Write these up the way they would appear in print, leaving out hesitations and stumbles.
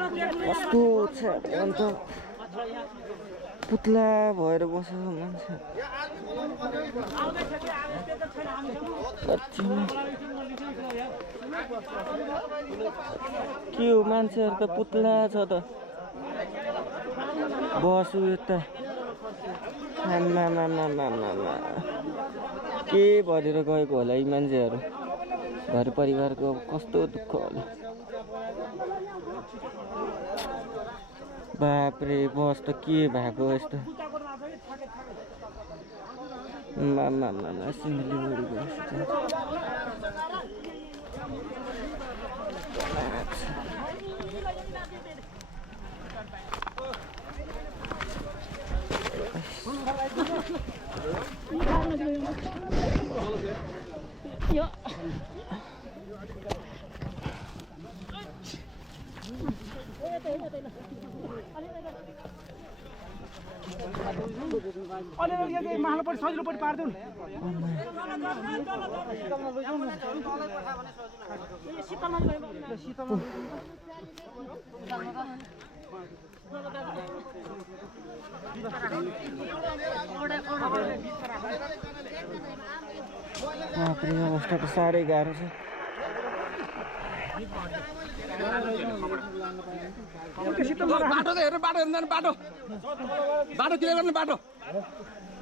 कस्तो छ अन्त पुतला भएर बसेको मान्छे के हो मान्छेहरू त पुतला छ त बसु यता के भनेर गएको होला यी मान्छेहरू घर परिवारको कस्तो दुःख होला बापरे बस त के भएको यस्तो सिन्धुलीगढी बस महालपट्टि सजिलोपट्टि पारिदेऊ न अवस्था त साह्रै गाह्रो छ बाटो त हेर्नु बाटो हेर्नु बाटो बाटो क्लियर गर्नु बाटो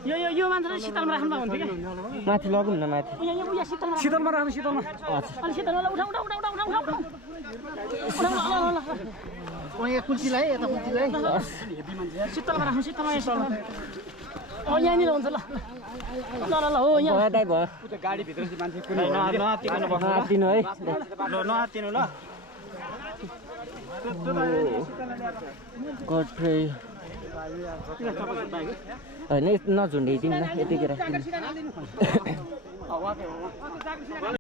यो मान्छेले शीतलमा राख्नु हुन्थ्यो क्या माथि लगौँ न माथि शीतलमा राख्नु शीतलमा अनि शीतलमा उठा यहाँ कुल्चीलाई यता कुल्चीलाई शीतलमा राख्नु शीतलमा यहाँनिर हुन्छ ल ल ल हो यहाँ भयो गाडीभित्र चाहिँ मान्छे कुनै नहातिनु है नहातिनु ल गडफ्रे होइन नझुन्डाइदिनु न यतिखेर